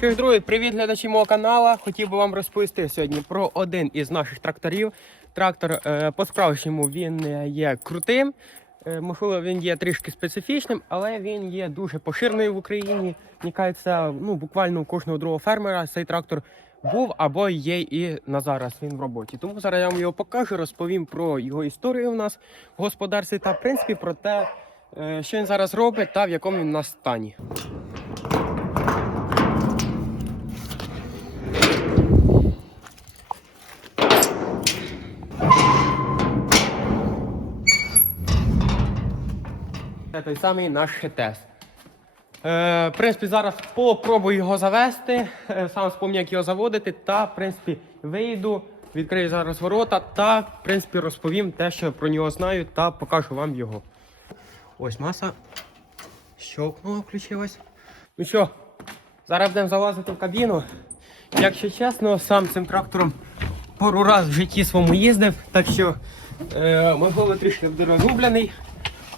Що друзі, привіт глядачі мого каналу. Хотів би вам розповісти сьогодні про один із наших тракторів. Трактор е, по-справжньому він е, є крутим. Е, можливо, він є трішки специфічним, але він є дуже поширеною в Україні. Мені кажеться, ну буквально у кожного другого фермера цей трактор був або є і на зараз він в роботі. Тому зараз я вам його покажу, розповім про його історію у нас в господарстві та в принципі про те, що він зараз робить та в якому він нас стані. Це той самий наш хетес. Е, в принципі, зараз попробую його завести, е, сам спомню, як його заводити, та в принципі вийду, відкрию зараз ворота та в принципі розповім те, що про нього знаю, та покажу вам його. Ось маса. Щовкнула, включилась. Ну що, зараз будемо залазити в кабіну. Якщо чесно, сам цим трактором пару раз в житті своєму їздив, так що е, можливо трішки буде розгублений.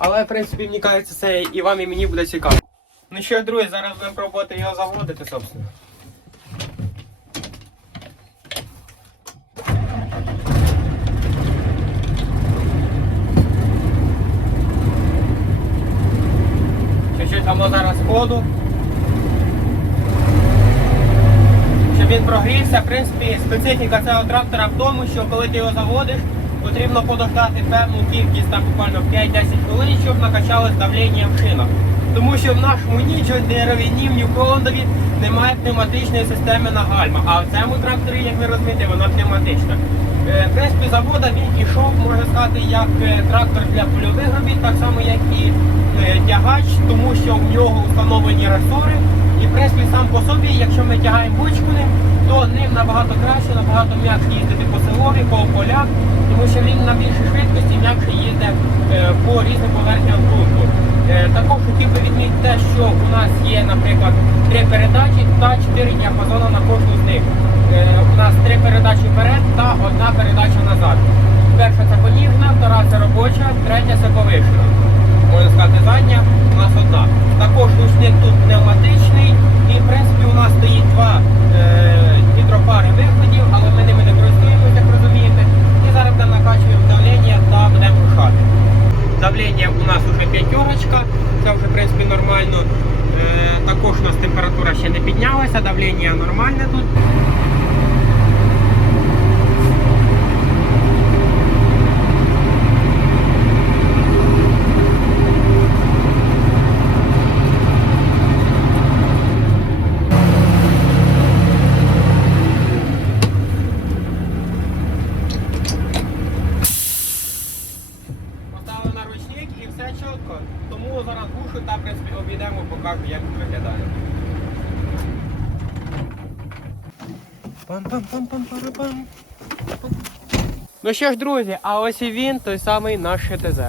Але в принципі мені кажеться, це і вам, і мені буде цікаво. Ну що, друзі, зараз будемо пробувати його заводити, собственно. Чуть-чуть там зараз ходу. Щоб він прогрівся, в принципі, специфіка цього трактора в тому, що коли ти його заводиш, потрібно подождати певну кількість, там буквально 5-10 хвилин, щоб накачалось давлення в шинах. Тому що в нашому нічого деревині, в Ньюфаундові немає пневматичної системи на гальма. А в цьому тракторі, як ви розумієте, вона пневматична. Е, В принципі, завода він ішов, можна сказати, як е, трактор для польових робіт, так само як і е, тягач, тому що в нього встановлені ресори. І в принципі сам по собі, якщо ми тягаємо бочку то ним набагато краще, набагато м'якше їздити по селові, по полях, тому що він на більшій швидкості м'якше їздить е, по різним поверхням ґрунту. Е, Також хотів би відмітити те, що у нас є, наприклад, три передачі та чотири діапазони на кожну з них. Е, У нас три передачі вперед та одна передача назад. Перша це поніжна, втора це робоча, третя це повишена. Можна сказати, задня у нас одна. Також ручник тут пневматичний і в принципі у нас стоїть два е, гідропари виходів, але ми ними не користуємося, як розумієте. І зараз будемо накачуємо давлення та будемо рушати. Давлення у нас вже п'ятерочка, це вже в принципі нормально. Е, також у нас температура ще не піднялася, давлення нормальне тут. Поставили на ручник і все чітко. Тому зараз гушу та в принципі обійдемо, покажу, як він виглядає. Пам-пам-пам-пам-пам-пам. Ну що ж, друзі, а ось і він, той самий наш ХТЗ.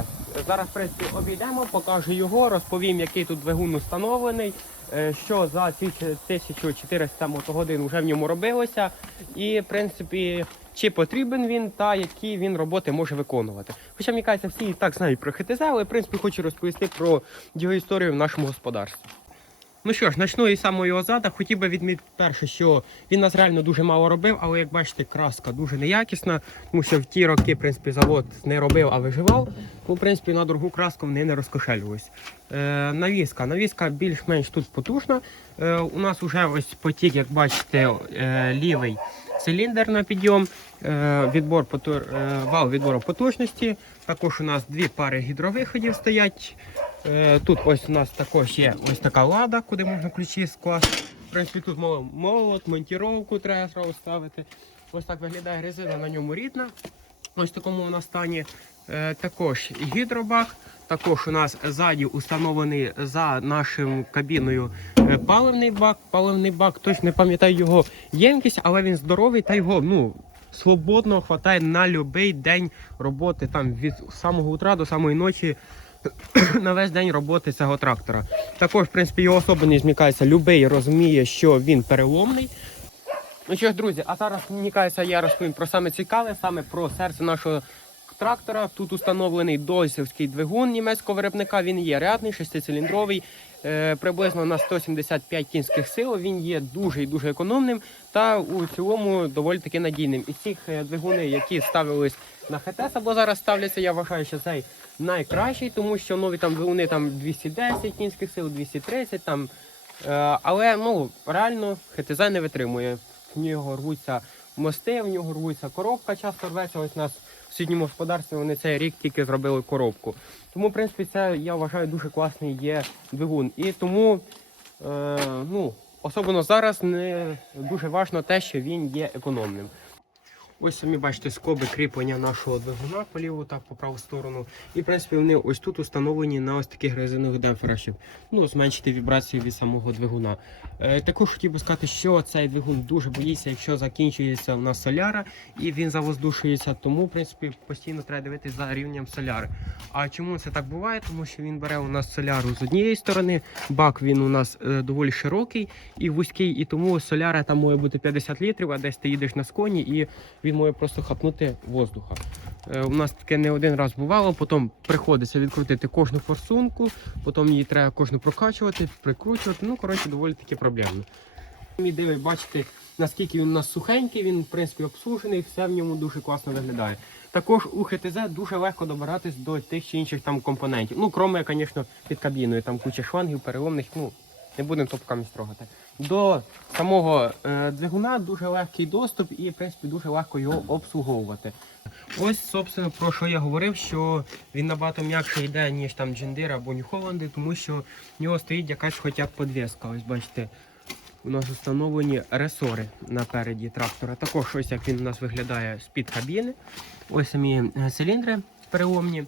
Зараз, в принципі, обійдемо, покажу його, розповім, який тут двигун установлений, е, що за ці 1400 мотогодин вже в ньому робилося, і, в принципі, чи потрібен він та які він роботи може виконувати. Хоча, мені кажеться, всі і так знають про ХТЗ, але в принципі хочу розповісти про його історію в нашому господарстві. Ну що ж, почну із самого зада. Хотів би відмітити перше, що він нас реально дуже мало робив, але як бачите, краска дуже неякісна, тому що в ті роки, в принципі, завод не робив, а виживав. Ну, в принципі, на дорогу краску вони не розкошелювались. Е, навіска. Навіска більш-менш тут потужна. Е, у нас вже ось потік, як бачите, е, лівий циліндр на підйом, е, відбор поту- е, вал відбору потужності. Також у нас дві пари гідровиходів стоять. Е, Тут ось у нас також є ось така лада, куди можна ключі скласти. В принципі, тут мол- молот, монтіровку треба зразу ставити. Ось так виглядає резина на ньому рідна. Ось в такому вона стані. Е, також гідробак. Також у нас ззаді установлений за нашим кабіною е, паливний бак. Паливний бак, точно не пам'ятаю його ємкість, але він здоровий та його ну, свободно хватає на будь-який день роботи там від самого утра до самої ночі на весь день роботи цього трактора. Також, в принципі, його особливість змікається, любий розуміє, що він переломний. Ну що ж, друзі, а зараз мені кажеться, я розповім про саме цікаве, саме про серце нашого трактора. Тут установлений дойсівський двигун німецького виробника. Він є рядний, шестициліндровий приблизно на 175 кінських сил. Він є дуже і дуже економним та у цілому доволі таки надійним. І ці е, двигуни, які ставились на ХТС або зараз ставляться, я вважаю, що цей найкращий, тому що нові там двигуни там 210 кінських сил, 230 там. Е, але ну реально ХТЗ не витримує. В нього рвуться мости, в нього рвуться коробка, часто рветься. Ось у нас в сусідньому господарстві вони цей рік тільки зробили коробку. Тому, в принципі, це я вважаю дуже класний є двигун. І тому, е, ну, особливо зараз не дуже важливо те, що він є економним. Ось самі бачите скоби кріплення нашого двигуна по ліву та по праву сторону. І в принципі вони ось тут установлені на ось таких резинових демпферах, щоб ну, зменшити вібрацію від самого двигуна. Е, також хотів би сказати, що цей двигун дуже боїться, якщо закінчується в нас соляра і він завоздушується, тому в принципі постійно треба дивитися за рівнем соляри. А чому це так буває? Тому що він бере у нас соляру з однієї сторони, бак він у нас е, доволі широкий і вузький, і тому соляра там може бути 50 літрів, а десь ти їдеш на сконі і він може просто хапнути воздуха. Е, у нас таке не один раз бувало, потім приходиться відкрутити кожну форсунку, потім її треба кожну прокачувати, прикручувати. Ну, коротше, доволі таки проблемно. Самі диви, бачите, наскільки він у нас сухенький, він в принципі обслужений, все в ньому дуже класно виглядає. Також у ХТЗ дуже легко добиратись до тих чи інших там компонентів. Ну, кроме, звісно, під кабіною, там куча шлангів, переломних, ну, не будемо топками строгати. До самого е, двигуна дуже легкий доступ і, в принципі, дуже легко його обслуговувати. Ось, собственно, про що я говорив, що він набагато м'якше йде, ніж там Джендир або Нью-Холланди, тому що в нього стоїть якась хоча б подвеска. Ось бачите, у нас встановлені ресори напереді трактора. Також ось як він у нас виглядає з-під кабіни. Ось самі е, циліндри переломні.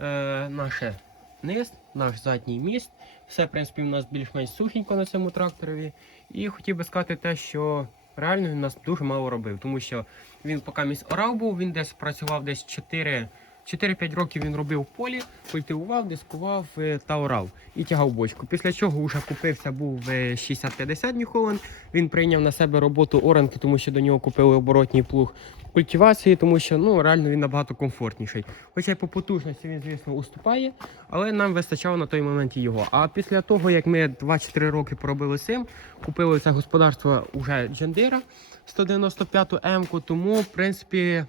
Е, наше низ, наш задній міст. Все, в принципі, у нас більш-менш сухенько на цьому тракторові. І хотів би сказати те, що реально він нас дуже мало робив, тому що він поки місь орав був, він десь працював десь 4. 4-5 років він робив полі, культивував, дискував е, та орав і тягав бочку. Після чого вже купився, був е, 60-50 Нью-Холланд. Він прийняв на себе роботу оранки, тому що до нього купили оборотній плуг культивації, тому що ну реально він набагато комфортніший. Хоча й по потужності він, звісно, уступає, але нам вистачало на той момент його. А після того, як ми 2-4 роки поробили цим, купили це господарство уже Джендира 195 М-ку, тому в принципі.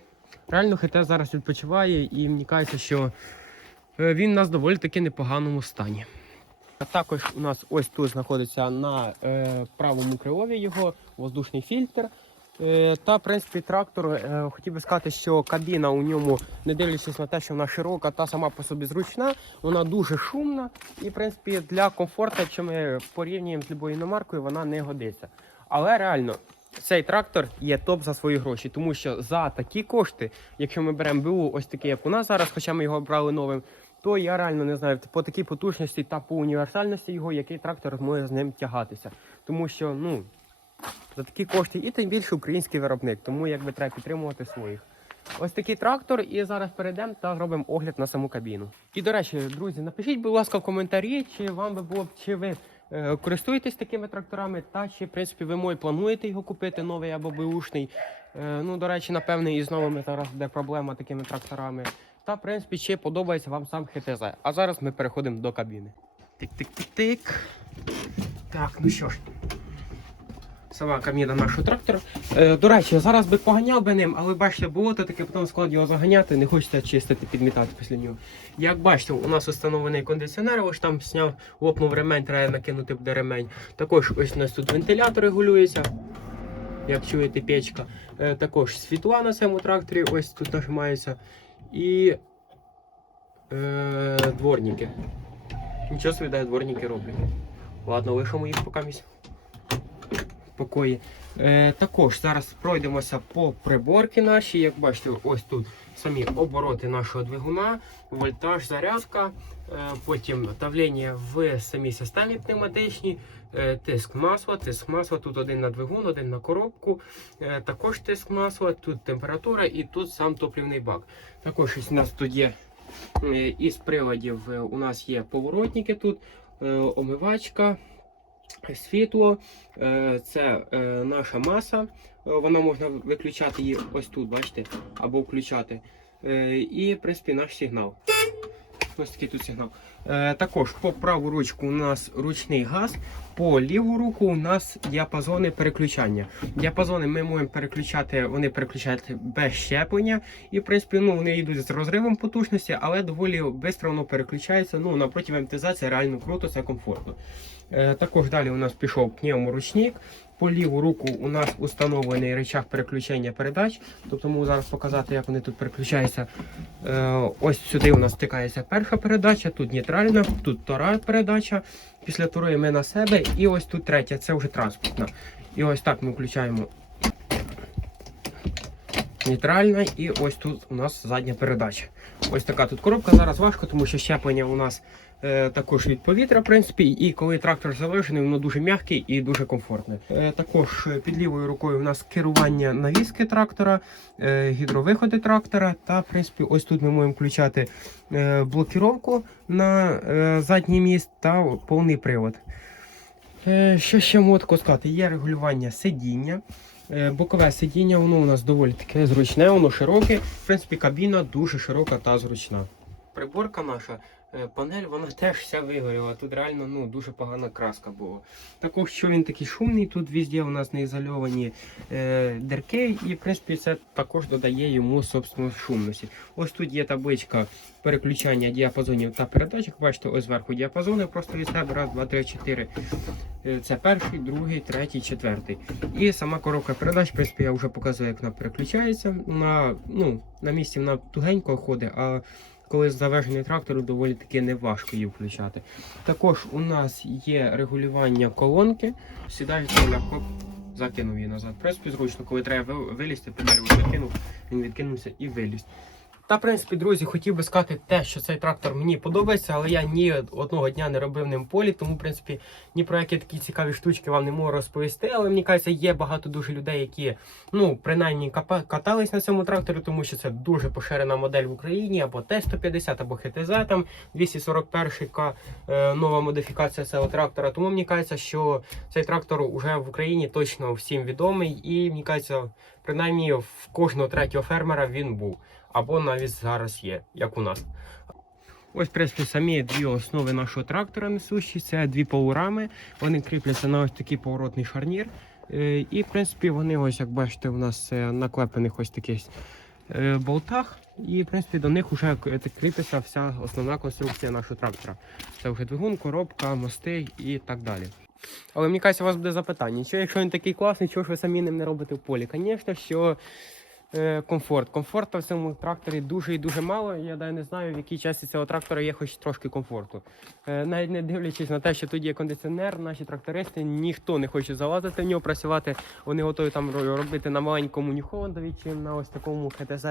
Реально ХТ зараз відпочиває і мені кажеться, що е, він у нас доволі таки непоганому стані. А також у нас ось тут знаходиться на е, правому крилові його воздушний фільтр. Е, та, в принципі, трактор, е, хотів би сказати, що кабіна у ньому, не дивлячись на те, що вона широка та сама по собі зручна, вона дуже шумна і, в принципі, для комфорту, якщо ми порівнюємо з любою іномаркою, вона не годиться. Але реально, цей трактор є топ за свої гроші, тому що за такі кошти, якщо ми беремо БУ, ось такий, як у нас зараз, хоча ми його брали новим, то я реально не знаю по такій потужності та по універсальності його, який трактор може з ним тягатися. Тому що, ну, за такі кошти, і тим більше український виробник, тому якби треба підтримувати своїх. Ось такий трактор, і зараз перейдемо та зробимо огляд на саму кабіну. І до речі, друзі, напишіть, будь ласка, в коментарі, чи вам би було б, чи ви користуєтесь такими тракторами, та чи в принципі ви мої плануєте його купити, новий або беушний. Е, ну, до речі, напевне, і з новими зараз буде проблема такими тракторами. Та, в принципі, чи подобається вам сам ХТЗ. А зараз ми переходимо до кабіни. Тик-тик-тик-тик. Так, ну що ж. Сама кабіна нашого трактора. Е, до речі, зараз би поганяв би ним, але бачите, було таке, потім склад його заганяти, не хочеться чистити, підмітати після нього. Як бачите, у нас встановлений кондиціонер, ось там сняв, лопнув ремень, треба накинути буде ремень. Також ось у нас тут вентилятор регулюється. Як чуєте, печка. Е, також світла на цьому тракторі, ось тут нажимається. І е, дворники. Нічого собі дай дворники роблять. Ладно, лишимо їх поки місць покої. Е, також зараз пройдемося по приборки нашій. Як бачите, ось тут самі обороти нашого двигуна, вольтаж, зарядка, е, потім давлення в самій системі пневматичній, е, тиск масла, тиск масла, тут один на двигун, один на коробку, е, також тиск масла, тут температура і тут сам топливний бак. Також у нас тут є е, із приладів, е, у нас є поворотники тут, е, омивачка світло, е, це е, наша маса. Е, Вона можна виключати її ось тут, бачите, або включати. І, в принципі, наш сигнал. Ось такий тут сигнал. Е, також по праву ручку у нас ручний газ, по ліву руку у нас діапазони переключання. Діапазони ми можемо переключати, вони переключають без щеплення. І, в принципі, ну, вони йдуть з розривом потужності, але доволі швидко воно переключається. Ну, напроти МТЗ реально круто, це комфортно. Е, також далі у нас пішов пневморучник. По ліву руку у нас установлений рычаг переключення передач. Тобто можу зараз показати, як вони тут переключаються. Е, ось сюди у нас стикається перша передача, тут нейтральна, тут втора передача. Після второї ми на себе, і ось тут третя, це вже транспортна. І ось так ми включаємо нейтральна, і ось тут у нас задня передача. Ось така тут коробка. Зараз важко, тому що щеплення у нас також від повітря, в принципі, і коли трактор залежений, воно дуже м'яке і дуже комфортне. Е, також е, під лівою рукою у нас керування навіски трактора, е, гідровиходи трактора. Та, в принципі, ось тут ми можемо включати е, блокіровку на е, задній міст та повний привод. Е, Що ще можу сказати? Є регулювання сидіння. Е, Бокове сидіння, воно у нас доволі таке зручне, воно широке. В принципі, кабіна дуже широка та зручна. Приборка наша, е, панель, вона теж вся вигоріла. Тут реально ну, дуже погана краска була. Також, що він такий шумний, тут везде у нас не ізольовані е, дерки, і в принципі це також додає йому собственно шумності. Ось тут є табличка переключання діапазонів та передачок. Бачите, ось зверху діапазони просто від себе. Раз, два, три, чотири. Е, Це перший, другий, третій, четвертий. І сама коробка передач, в принципі, я вже показую, як вона переключається. На, ну, на місці вона тугенько ходить, а коли завезений трактор, доволі таки неважко її включати. Також у нас є регулювання колонки. Сідається легко, закинув її назад. В принципі, зручно, коли треба вилізти, вилізти, педаль закинув, він відкинувся і виліз. Та, в принципі, друзі, хотів би сказати те, що цей трактор мені подобається, але я ні одного дня не робив ним полі, тому, в принципі, ні про які такі цікаві штучки вам не можу розповісти. Але мені кажеться, є багато дуже людей, які ну принаймні катались на цьому тракторі, тому що це дуже поширена модель в Україні, або Т-150, або ХТЗ там 241 К е, нова модифікація цього трактора. Тому мені кажеться, що цей трактор уже в Україні точно всім відомий, і мені кажеться, принаймні в кожного третього фермера він був. Або навіть зараз є, як у нас. Ось, в принципі, самі дві основи нашого трактора несущі. Це дві паурами. Вони кріпляться на ось такий поворотний шарнір. Е, І, в принципі, вони, ось як бачите, у нас е, на клепаних ось таких е, болтах. І, в принципі, до них вже кріпиться вся основна конструкція нашого трактора. Це вже двигун, коробка, мости і так далі. Але мені кажеться, у вас буде запитання, що якщо він такий класний, чого ж ви самі ним не робите в полі? Звісно, що комфорт. Комфорту в цьому тракторі дуже і дуже мало. Я навіть не знаю, в якій часті цього трактора є хоч трошки комфорту. Е, навіть не дивлячись на те, що тут є кондиціонер, наші трактористи ніхто не хоче залазити в нього, працювати. Вони готові там робити на маленькому Нью-Холландові чи на ось такому ХТЗ.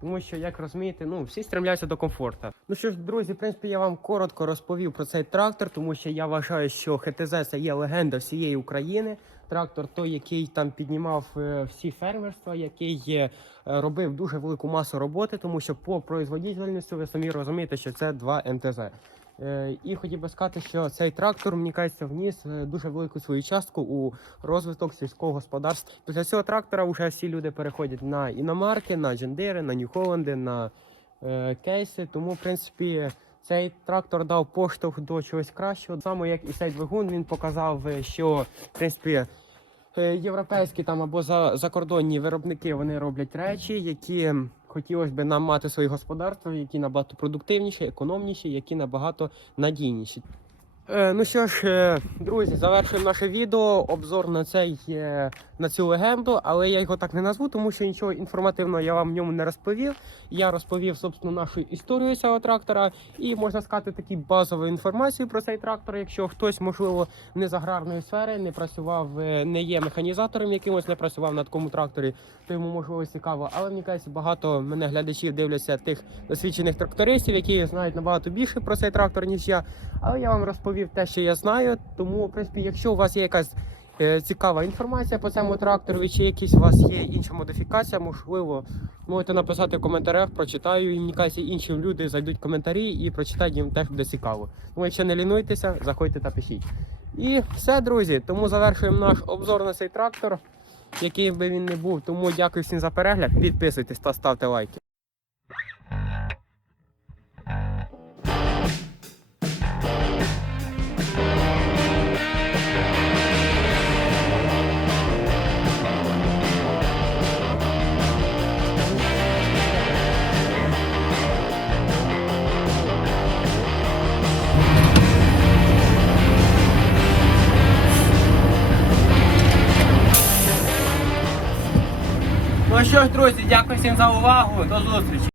Тому що, як розумієте, ну всі стремляються до комфорту. Ну що ж, друзі, в принципі, я вам коротко розповів про цей трактор, тому що я вважаю, що ХТЗ це є легенда всієї України. Трактор той, який там піднімав е, всі фермерства, який е, робив дуже велику масу роботи, тому що по производительності ви самі розумієте, що це 2 МТЗ. Е, І хотів би сказати, що цей трактор, мені кажеться, вніс дуже велику свою частку у розвиток сільського господарства. Після цього трактора вже всі люди переходять на іномарки, на джендери, на Нью-Холланди, на е, кейси. Тому, в принципі, цей трактор дав поштовх до чогось кращого. Саме як і цей двигун, він показав, е, що в принципі. е, Європейські там або за, закордонні виробники вони роблять речі, які хотілося б нам мати свої господарства, які набагато продуктивніші, економніші, які набагато надійніші. Е, ну що ж, е, друзі, завершуємо наше відео. Обзор на цей е, на цю легенду, але я його так не назву, тому що нічого інформативного я вам в ньому не розповів. Я розповів собственно нашу історію цього трактора і можна сказати такі базову інформацію про цей трактор. Якщо хтось, можливо, не з аграрної сфери, не працював, не є механізатором якимось, не працював на такому тракторі, то йому можливо цікаво. Але мені кажеться, багато мене глядачів дивляться тих досвідчених трактористів, які знають набагато більше про цей трактор, ніж я. Але я вам розповів те, що я знаю. Тому, в принципі, якщо у вас є якась е, цікава інформація по цьому трактору, чи якісь у вас є інша модифікація, можливо, можете написати в коментарях, прочитаю. І мені кажеться, інші люди зайдуть в коментарі і прочитають їм теж буде цікаво. Тому якщо не лінуйтеся, заходьте та пишіть. І все, друзі. Тому завершуємо наш обзор на цей трактор, який би він не був. Тому дякую всім за перегляд. Підписуйтесь та ставте лайки. Ну що ж, друзі, дякую всім за увагу. До зустрічі.